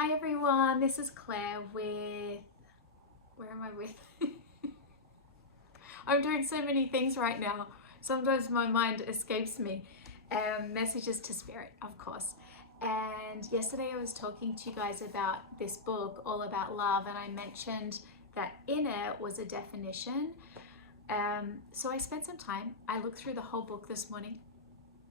Hi everyone, this is Claire with, where am I with? I'm doing so many things right now. Sometimes my mind escapes me. Messages to Spirit, of course. And yesterday I was talking to you guys about this book, All About Love, and I mentioned that in it was a definition. So I spent some time, I looked through the whole book this morning.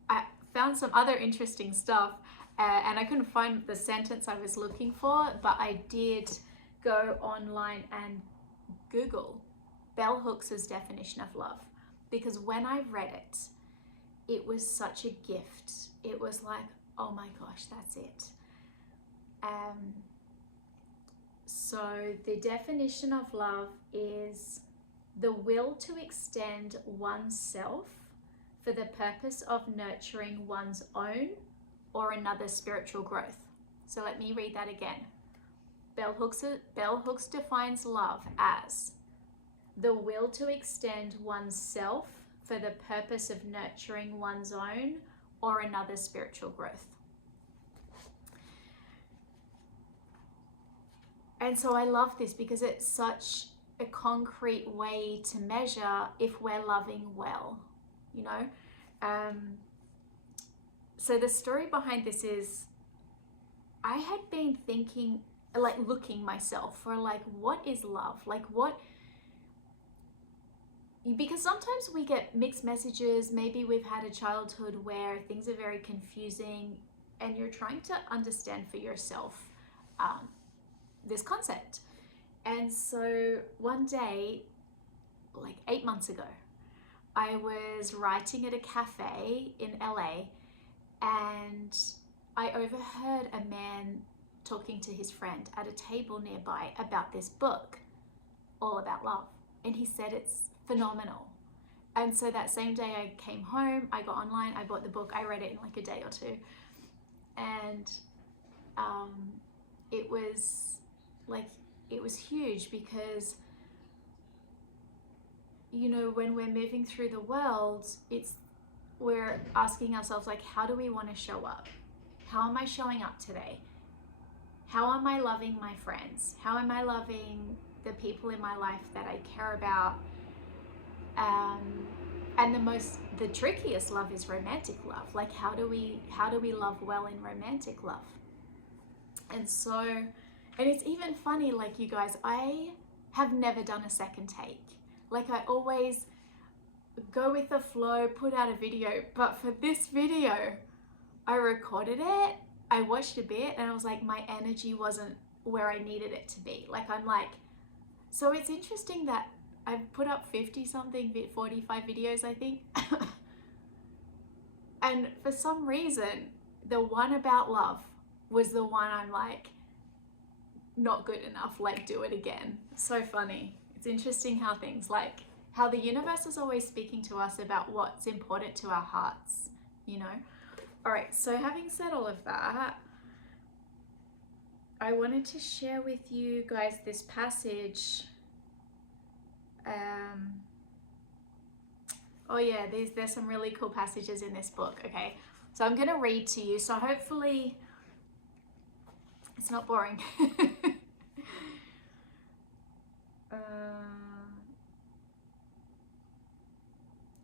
I found some other interesting stuff, and I couldn't find the sentence I was looking for, but I did go online and Google Bell Hooks' definition of love, because when I read it, it was such a gift. It was like, oh my gosh, that's it. So the definition of love is the will to extend oneself for the purpose of nurturing one's own or another's spiritual growth. So let me read that again. Bell Hooks defines love as the will to extend oneself for the purpose of nurturing one's own or another's spiritual growth. And so I love this because it's such a concrete way to measure if we're loving well, you know? So the story behind this is I had been thinking, like looking myself for like, what is love? Like what, because sometimes we get mixed messages. Maybe we've had a childhood where things are very confusing and you're trying to understand for yourself this concept. And so one day, like 8 months ago, I was writing at a cafe in LA and I overheard a man talking to his friend at a table nearby about this book, All About Love. And he said it's phenomenal. And so that same day I came home, I got online, I bought the book, I read it in like a day or two. And it was huge because, you know, when we're moving through the world, we're asking ourselves, like, how do we want to show up? How am I showing up today? How am I loving my friends? How am I loving the people in my life that I care about? And the trickiest love is romantic love. Like, how do we love well in romantic love? And so, and it's even funny, like, you guys, I have never done a second take. Like, I always go with the flow, put out a video, but for this video, I recorded it, I watched a bit, and I was like, my energy wasn't where I needed it to be. Like, I'm like, so it's interesting that I've put up 50 something, 45 videos, I think. And for some reason, the one about love was the one I'm like, not good enough, like do it again. So funny. It's interesting how things, like how the universe is always speaking to us about what's important to our hearts, you know? All right, so having said all of that, I wanted to share with you guys this passage. Oh yeah, there's some really cool passages in this book. Okay, so I'm gonna read to you. So hopefully it's not boring.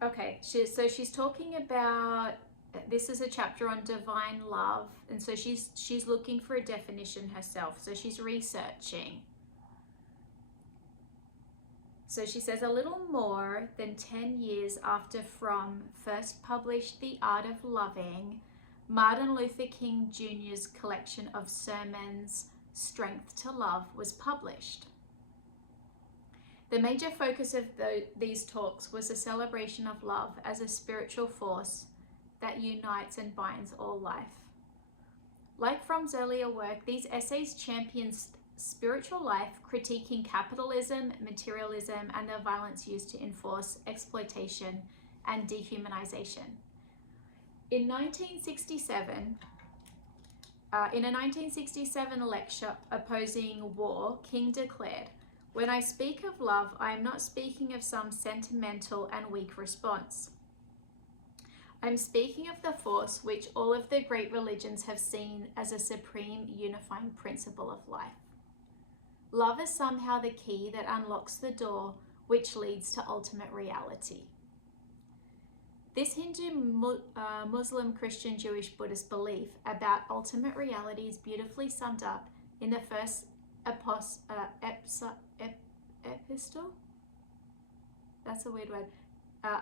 Okay, so she's talking about, this is a chapter on divine love, and so she's looking for a definition herself. So she's researching. So she says, a little more than 10 years after Fromm first published The Art of Loving, Martin Luther King Jr.'s collection of sermons, Strength to Love, was published. The major focus of these talks was a celebration of love as a spiritual force that unites and binds all life. Like Fromm's earlier work, these essays championed spiritual life, critiquing capitalism, materialism, and the violence used to enforce exploitation and dehumanization. In a 1967 lecture opposing war, King declared, "When I speak of love, I am not speaking of some sentimental and weak response. I'm speaking of the force which all of the great religions have seen as a supreme unifying principle of life. Love is somehow the key that unlocks the door which leads to ultimate reality. This Hindu, Muslim, Christian, Jewish, Buddhist belief about ultimate reality is beautifully summed up in the first epistle? That's a weird word.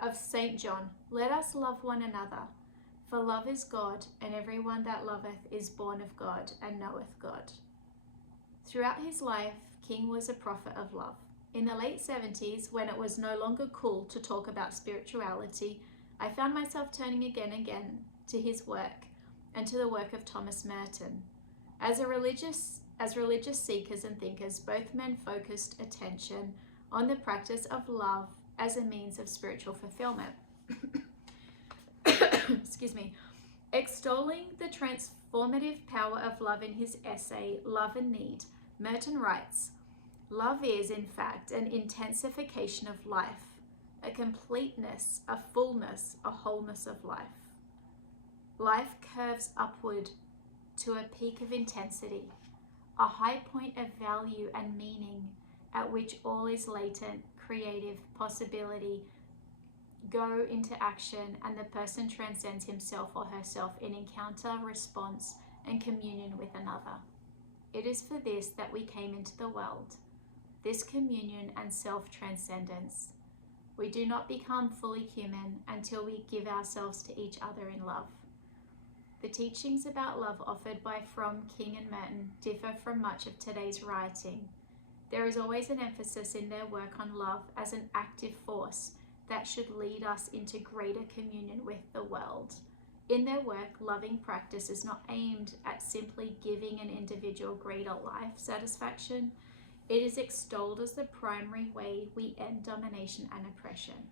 Of St. John. Let us love one another, for love is God, and everyone that loveth is born of God and knoweth God. Throughout his life, King was a prophet of love. In the late 70s, when it was no longer cool to talk about spirituality, I found myself turning again and again to his work and to the work of Thomas Merton. As religious seekers and thinkers, both men focused attention on the practice of love as a means of spiritual fulfillment. Excuse me. Extolling the transformative power of love in his essay, Love and Need, Merton writes, "Love is, in fact, an intensification of life, a completeness, a fullness, a wholeness of life. Life curves upward to a peak of intensity, a high point of value and meaning at which all is latent, creative, possibility go into action, and the person transcends himself or herself in encounter, response, and communion with another. It is for this that we came into the world, this communion and self-transcendence. We do not become fully human until we give ourselves to each other in love." The teachings about love offered by Fromm, King, and Merton differ from much of today's writing. There is always an emphasis in their work on love as an active force that should lead us into greater communion with the world. In their work, loving practice is not aimed at simply giving an individual greater life satisfaction. It is extolled as the primary way we end domination and oppression.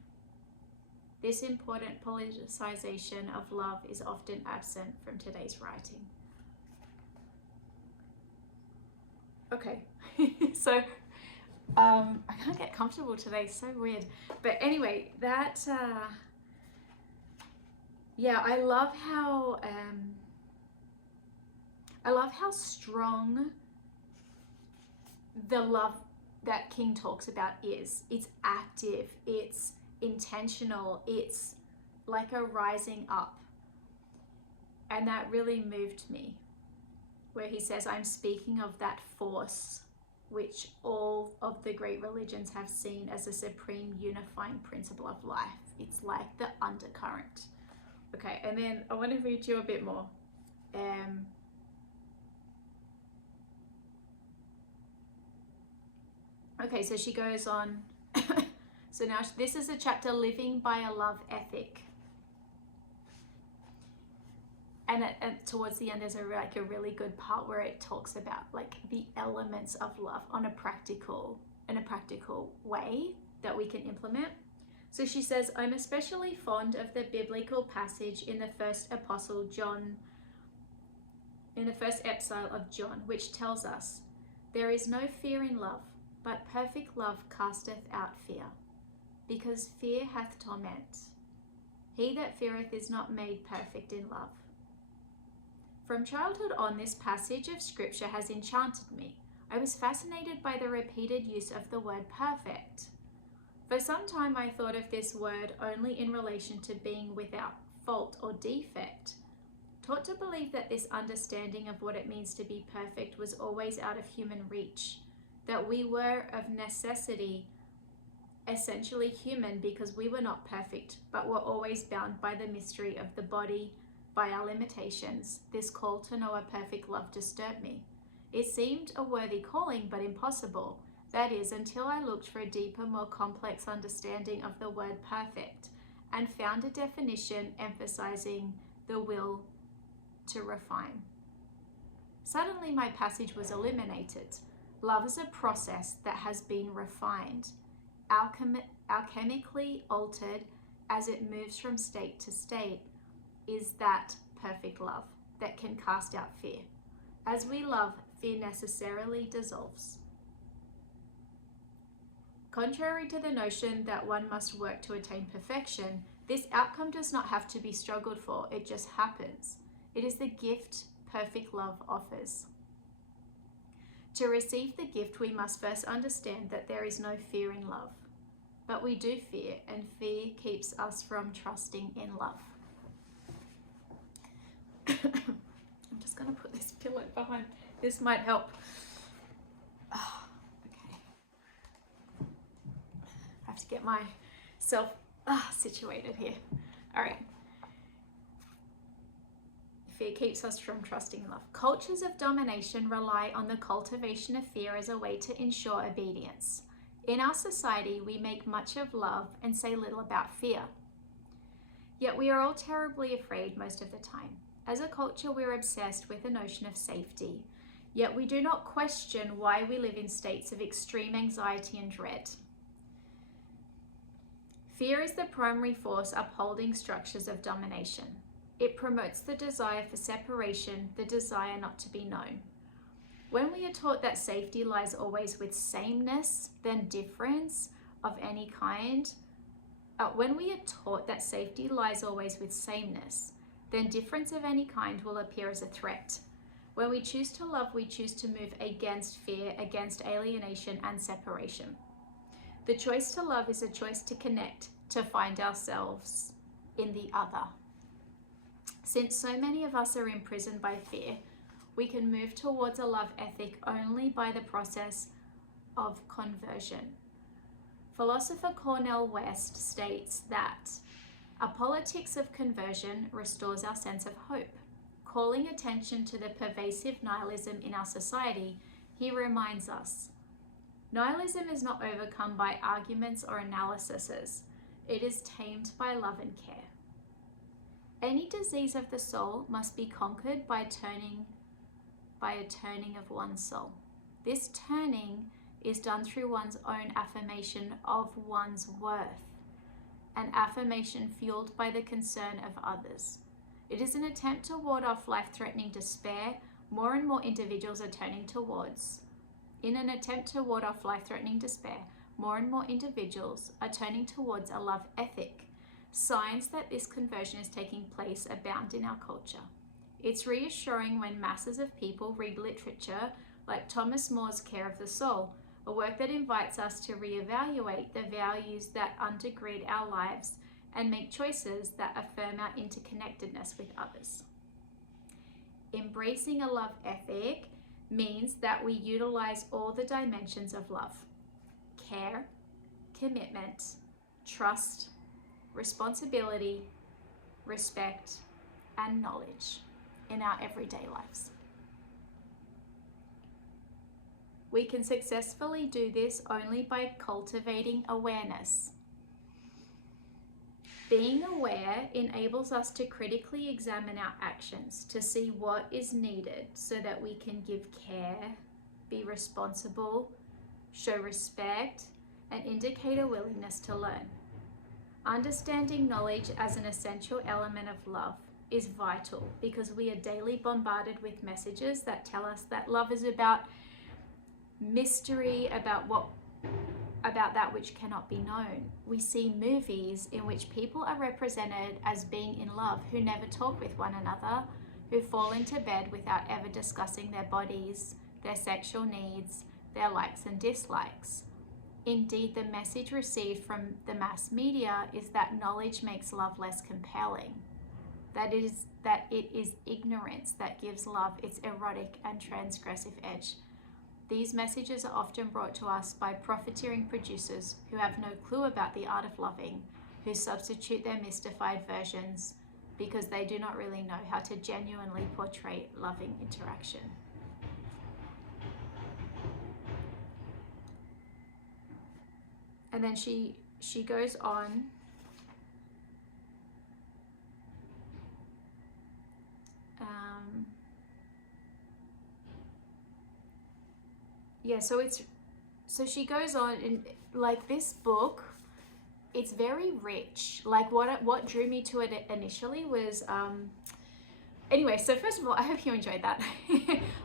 This important politicization of love is often absent from today's writing. Okay, so I can't get comfortable today, so weird. But anyway, that, yeah, I love how strong the love that King talks about is. It's active, it's intentional, it's like a rising up. And that really moved me, where he says, I'm speaking of that force which all of the great religions have seen as a supreme unifying principle of life. It's like the undercurrent. Okay, and then I want to read you a bit more. Okay, so she goes on. So now this is a chapter, Living by a Love Ethic. And towards the end, there's a really good part where it talks about like the elements of love in a practical way that we can implement. So she says, I'm especially fond of the biblical passage in the first epistle of John, which tells us, there is no fear in love, but perfect love casteth out fear, because fear hath torment. He that feareth is not made perfect in love. From childhood on, this passage of scripture has enchanted me. I was fascinated by the repeated use of the word perfect. For some time I thought of this word only in relation to being without fault or defect. Taught to believe that this understanding of what it means to be perfect was always out of human reach, that we were of necessity essentially human because we were not perfect, but were always bound by the mystery of the body, by our limitations. This call to know a perfect love disturbed me. It seemed a worthy calling, but impossible. That is, until I looked for a deeper, more complex understanding of the word perfect and found a definition emphasizing the will to refine. Suddenly my passage was illuminated. Love is a process that has been refined, alchemically altered as it moves from state to state, is that perfect love that can cast out fear. As we love, fear necessarily dissolves. Contrary to the notion that one must work to attain perfection, This outcome does not have to be struggled for, it just happens. It is the gift perfect love offers. To receive the gift, we must first understand that there is no fear in love. But we do fear, and fear keeps us from trusting in love. I'm just going to put this pillow behind. This might help. Oh, okay. I have to get myself situated here. All right. Fear keeps us from trusting in love. Cultures of domination rely on the cultivation of fear as a way to ensure obedience. In our society, we make much of love and say little about fear. Yet we are all terribly afraid most of the time. As a culture, we're obsessed with the notion of safety. Yet we do not question why we live in states of extreme anxiety and dread. Fear is the primary force upholding structures of domination. It promotes the desire for separation, the desire not to be known. When we are taught that safety lies always with sameness, then difference of any kind, when we are taught that safety lies always with sameness, then difference of any kind will appear as a threat. When we choose to love, we choose to move against fear, against alienation and separation. The choice to love is a choice to connect, to find ourselves in the other. Since so many of us are imprisoned by fear, we can move towards a love ethic only by the process of conversion. Philosopher Cornel West states that a politics of conversion restores our sense of hope. Calling attention to the pervasive nihilism in our society, he reminds us, nihilism is not overcome by arguments or analyses. It is tamed by love and care. Any disease of the soul must be conquered by a turning of one's soul. This turning is done through one's own affirmation of one's worth, an affirmation fueled by the concern of others. It is an attempt to ward off life-threatening despair more and more individuals are turning towards. In an attempt to ward off life-threatening despair, more and more individuals are turning towards a love ethic. Signs that this conversion is taking place abound in our culture. It's reassuring when masses of people read literature like Thomas More's Care of the Soul, a work that invites us to reevaluate the values that undergird our lives and make choices that affirm our interconnectedness with others. Embracing a love ethic means that we utilize all the dimensions of love: care, commitment, trust, responsibility, respect, and knowledge in our everyday lives. We can successfully do this only by cultivating awareness. Being aware enables us to critically examine our actions to see what is needed so that we can give care, be responsible, show respect, and indicate a willingness to learn. Understanding knowledge as an essential element of love is vital because we are daily bombarded with messages that tell us that love is about mystery, about that which cannot be known. We see movies in which people are represented as being in love who never talk with one another, who fall into bed without ever discussing their bodies, their sexual needs, their likes and dislikes. Indeed, the message received from the mass media is that knowledge makes love less compelling. That it is ignorance that gives love its erotic and transgressive edge. These messages are often brought to us by profiteering producers who have no clue about the art of loving, who substitute their mystified versions because they do not really know how to genuinely portray loving interaction. And then she goes on so she goes on, and like this book, it's very rich. Like what drew me to it initially was anyway, so first of all, I hope you enjoyed that.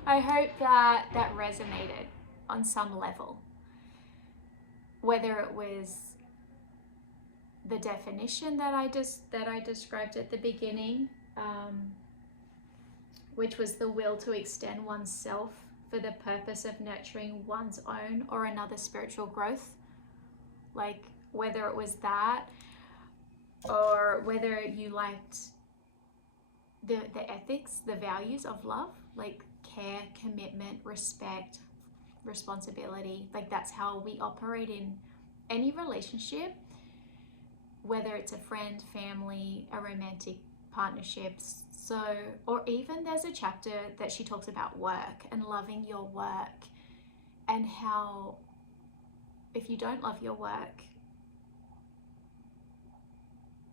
I hope that resonated on some level, whether it was the definition that I described at the beginning, which was the will to extend oneself for the purpose of nurturing one's own or another spiritual growth. Like whether it was that, or whether you liked the ethics, the values of love, like care, commitment, respect, responsibility. Like that's how we operate in any relationship, whether it's a friend, family, a romantic partnerships. So, or even there's a chapter that she talks about work and loving your work, and how if you don't love your work,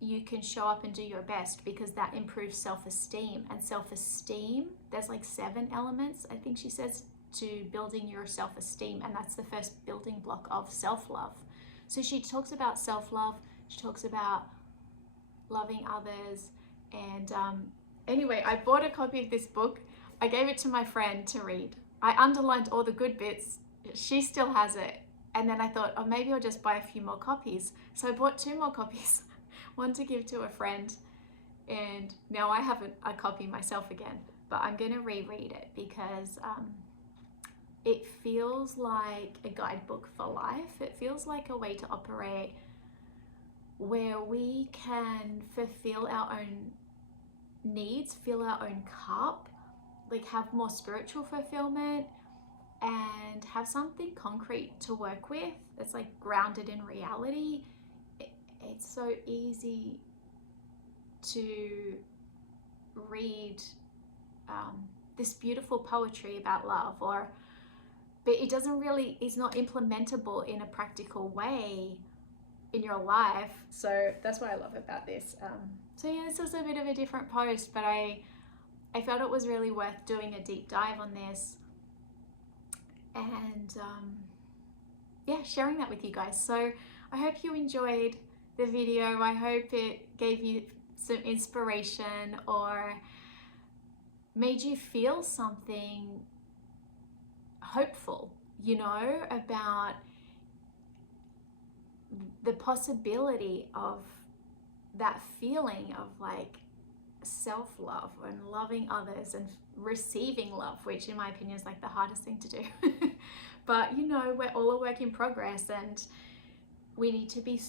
you can show up and do your best, because that improves self-esteem. And self-esteem, there's like 7 elements, I think she says, to building your self-esteem, and that's the first building block of self-love. So she talks about self-love, she talks about loving others. And anyway, I bought a copy of this book. I gave it to my friend to read. I underlined all the good bits. She still has it. And then I thought, oh, maybe I'll just buy a few more copies. So I bought 2 more copies, one to give to a friend. And now I have a copy myself again, but I'm going to reread it because it feels like a guidebook for life. It feels like a way to operate where we can fulfill our own needs, fill our own cup, like have more spiritual fulfillment, and have something concrete to work with that's like grounded in reality. It's so easy to read this beautiful poetry about love, but it doesn't really, it's not implementable in a practical way in your life. So that's what I love about this. So yeah, this was a bit of a different post, but I felt it was really worth doing a deep dive on this, and yeah, sharing that with you guys. So I hope you enjoyed the video. I hope it gave you some inspiration or made you feel something hopeful, you know, about the possibility of that feeling of like self-love and loving others and receiving love, which in my opinion is like the hardest thing to do. But you know, we're all a work in progress, and we need to be,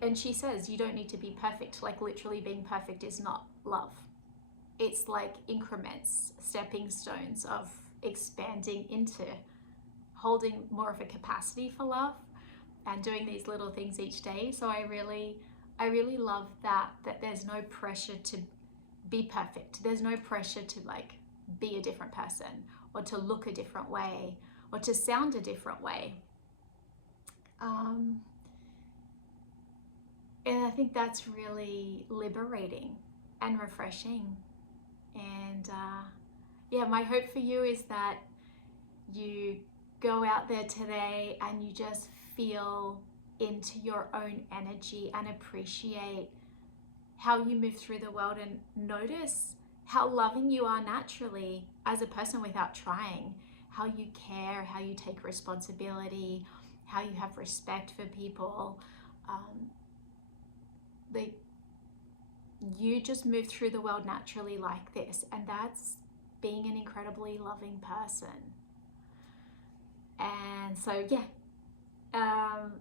and she says you don't need to be perfect. Like literally being perfect is not love. It's like increments, stepping stones of expanding into holding more of a capacity for love and doing these little things each day. So I really love that there's no pressure to be perfect. There's no pressure to like be a different person or to look a different way or to sound a different way. And I think that's really liberating and refreshing. And yeah, my hope for you is that you go out there today and you just feel into your own energy and appreciate how you move through the world, and notice how loving you are naturally as a person without trying, how you care, how you take responsibility, how you have respect for people. Like you just move through the world naturally like this, and that's being an incredibly loving person. And so yeah,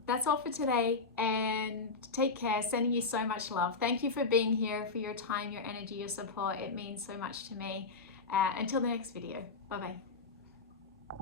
that's all for today, and take care. Sending you so much love. Thank you for being here, for your time, your energy, your support. It means so much to me. Until the next video. Bye bye.